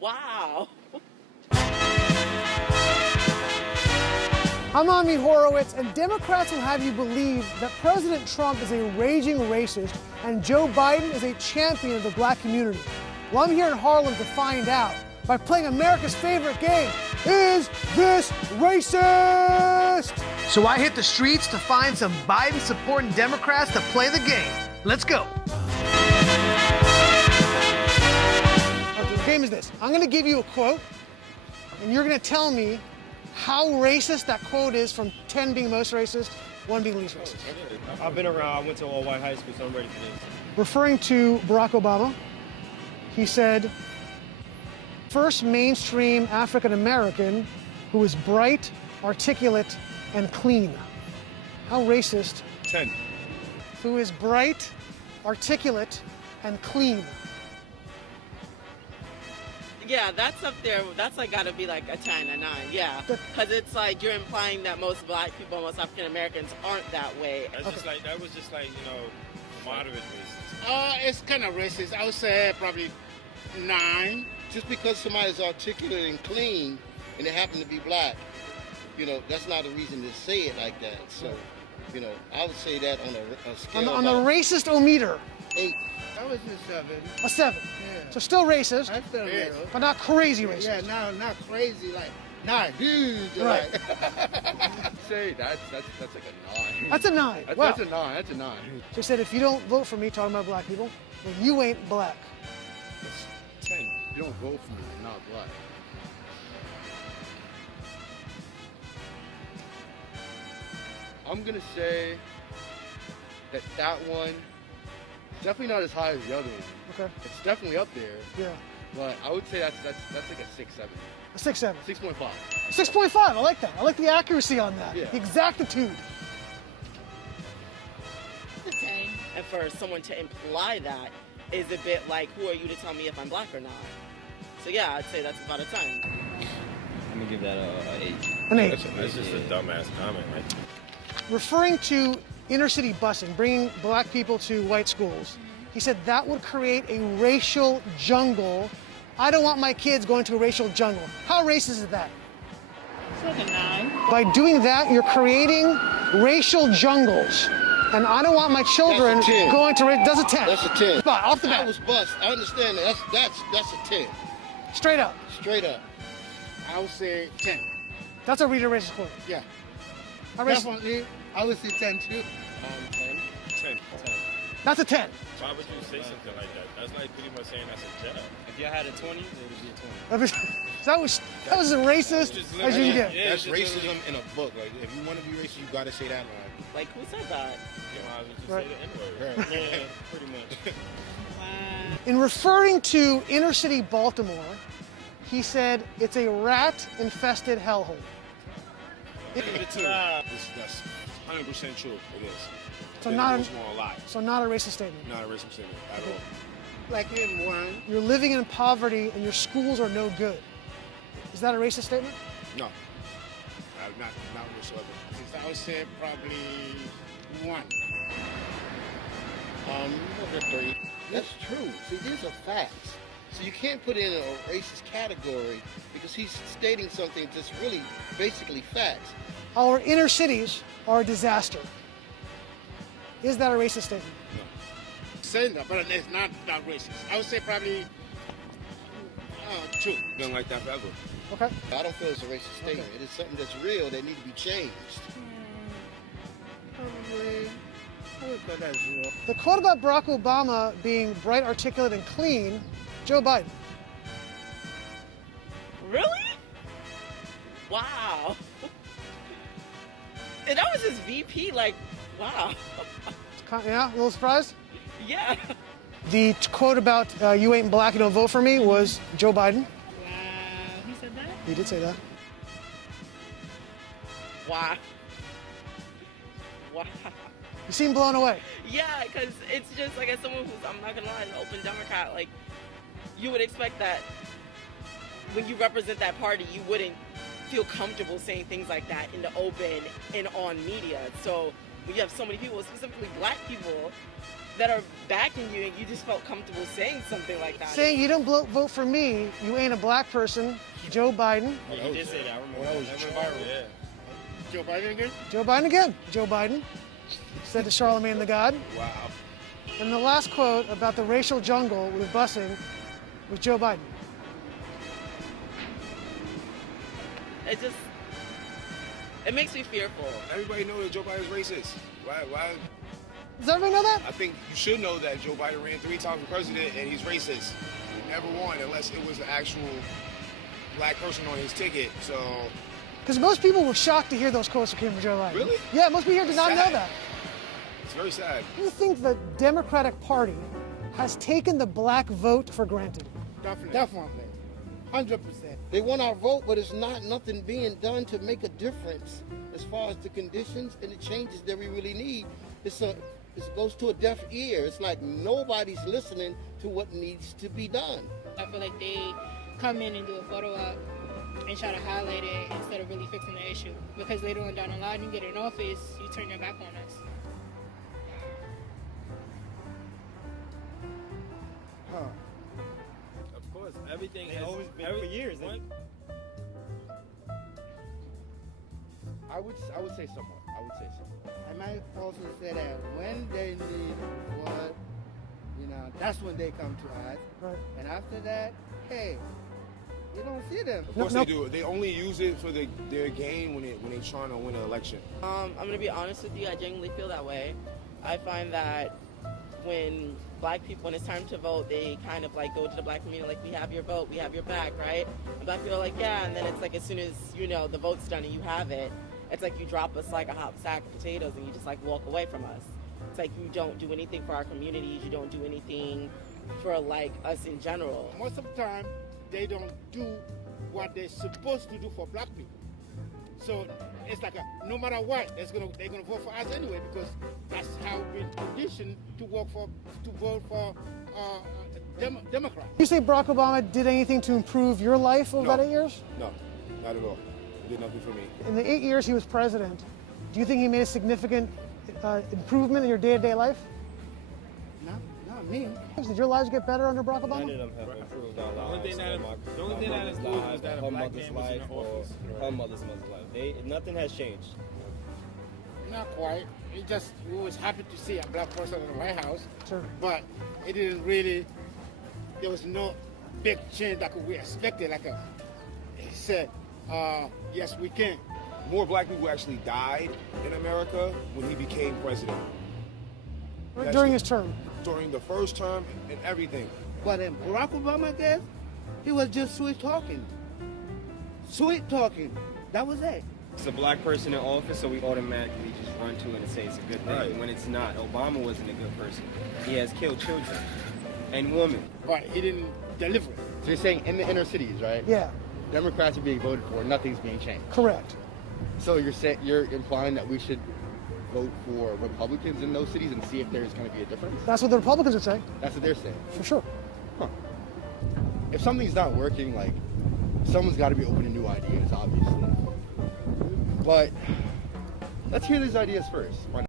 Wow. I'm Ami Horowitz, and Democrats will have you believe that President Trump is a raging racist and Joe Biden is a champion of the black community. Well, I'm here in Harlem to find out by playing America's favorite game, Is This Racist? So I hit the streets to find some Biden-supporting Democrats to play the game. Let's go. Okay, the game is this. I'm gonna give you a quote, and you're gonna tell me how racist that quote is, from 10 being most racist, 1 being least racist. I've been around. I went to all-white high school, so I'm ready for this. Referring to Barack Obama, he said, first mainstream African American who is bright, articulate, and clean. How racist? 10. Who is bright, articulate, and clean. Yeah, that's up there. That's like gotta be like a 10, a 9. Yeah, because it's like you're implying that most black people, most African Americans aren't that way. That's just like, that was just like, moderate racist. It's kind of racist. I would say probably 9. Just because somebody's articulate and clean and they happen to be black, that's not a reason to say it like that. So, I would say that on a scale On the racist-o-meter, 8. That was a 7. a 7. Yeah. So still racist, That's still Yeah. little. but not crazy racist. Yeah, not crazy, like not huge. Right. Say that's like a 9. That's a 9. That's, Wow. that's a 9. That's a 9. So he said, if you don't vote for me, talking about black people, then you ain't black. 10. If you don't vote for me, you're not black. I'm gonna say that one is definitely not as high as the other one. Okay. It's definitely up there, Yeah. but I would say that's like a 6-7. A 6-7. 6.5. 6.5. I like that. I like the accuracy on that. Yeah. The exactitude. And for someone to imply that is a bit like, who are you to tell me if I'm black or not? So yeah, I'd say that's about a 10. I'm gonna give that a 8. An 8. That's just a dumbass comment, right? Referring to inner city busing, bringing black people to white schools, he said that would create a racial jungle. I don't want my kids going to a racial jungle. How racist is that? It's like a 9. By doing that, you're creating racial jungles. And I don't want my children That's a 10. going to that's a 10. That's a 10. Spot, off the I bat. was bust. I understand that. That's a 10. Straight up. Straight up. I would say 10. That's a reader racist quote. Yeah. How racist? Definitely. I would say 10 too. 10. That's a 10. Why would you say something like that? That's like pretty much saying that's a job. If y'all had a 20, it would be a 20. That was as racist as you can get. Yeah, That's it's just racism in a book. Like, if you want to be racist, you got to say that line. Like, who said that? You might as well just Right. say the N-word. Yeah, pretty much. In referring to inner city Baltimore, he said it's a rat-infested hellhole. That's 100% true. It is. So It not goes more a lot. So not a racist statement. Not a racist statement at all. Like him, 1. You're living in poverty and your schools are no good. Is that a racist statement? No. Not whatsoever. I would say probably 1. Number 3. That's true. See, these are facts. So you can't put it in a racist category because he's stating something that's really basically facts. Our inner cities are a disaster. Is that a racist statement? Saying that, but it's not racist. I would say probably 2. Been like that forever. Okay. I don't feel it's a racist statement. It is something that's real that needs to be changed. Probably. I would put that 0. The quote about Barack Obama being bright, articulate, and clean, Joe Biden. Really? Wow. And that was his VP, like, wow. Yeah, a little surprised? Yeah. The quote about you ain't black, you don't vote for me was Joe Biden. Wow, he said that? He did say that. Wow. Wow. You seem blown away. Yeah, because it's just like, as someone who's, I'm not gonna lie, an open Democrat, like, you would expect that when you represent that party, you wouldn't feel comfortable saying things like that in the open and on media. So when you have so many people, specifically black people, that are backing you, and you just felt comfortable saying something like that. Saying you don't vote for me, you ain't a black person, Joe Biden. Yeah, you did say that. I remember. That was that. viral. Yeah. Joe Biden again? Joe Biden again. Joe Biden said to Charlemagne the God. Wow. And the last quote about the racial jungle with busing was Joe Biden. It makes me fearful. Everybody knows that Joe Biden's racist. Why? Does everybody know that? I think you should know that Joe Biden ran 3 times for president and he's racist. He never won unless it was an actual black person on his ticket. So Because most people were shocked to hear those quotes that came from Joe Biden. Really? Yeah, most people here did not know Sad. that. it's very sad. Do you think the Democratic Party has taken the black vote for granted? Definitely. 100%. They want our vote, but it's not nothing being done to make a difference as far as the conditions and the changes that we really need. It goes to a deaf ear. It's like nobody's listening to what needs to be done. I feel like they come in and do a photo op and try to highlight it instead of really fixing the issue. Because later on down the line, you get in office, you turn your back on us. Of course, everything has always been for years. I would say somewhat. I might also say that when they need what, that's when they come to us. Right. And after that, hey, you don't see them. Of course they do. They only use it for their game when they're trying to win an election. I'm gonna be honest with you. I genuinely feel that way. I find that when black people, when it's time to vote, they kind of like go to the black community like, we have your vote, we have your back, right? And black people are like, yeah. And then it's like as soon as the vote's done and you have it, it's like you drop us like a hot sack of potatoes and you just like walk away from us. It's like you don't do anything for our communities. You don't do anything for like us in general. Most of the time, they don't do what they're supposed to do for black people. So it's like no matter what, they're gonna vote for us anyway because that's how we've been conditioned to vote for Democrats. You say Barack Obama did anything to improve your life over No. that 8 years? No, not at all. He did nothing for me. In the 8 years he was president, do you think he made a significant improvement in your day-to-day life? Not me. Did your lives get better under Barack None Obama? of them have improved our The only lives. thing that- or the only thing that mother's improved lives, was that a her black mother's man was in life, the or office. her mother's life. Nothing has changed. Not quite. We was happy to see a black person in the White House, Sure. but it didn't really. There was no big change that we expected. He said, yes, we can. More black people actually died in America when he became president. During his term. During the first term and everything. But in Barack Obama case, he was just sweet talking. Sweet talking. That was it. It's a black person in office, so we automatically just run to it and say it's a good thing Right. when it's not. Obama wasn't a good person. He has killed children and women. But he didn't deliver it. So you're saying in the inner cities, right? Yeah, Democrats are being voted for, nothing's being changed. correct. So you're implying that we should vote for Republicans in those cities and see if there's going to be a difference? That's what the Republicans would say, That's what they're saying. for sure. If something's not working, like, someone's got to be open to new ideas, obviously. But let's hear these ideas first. Why not?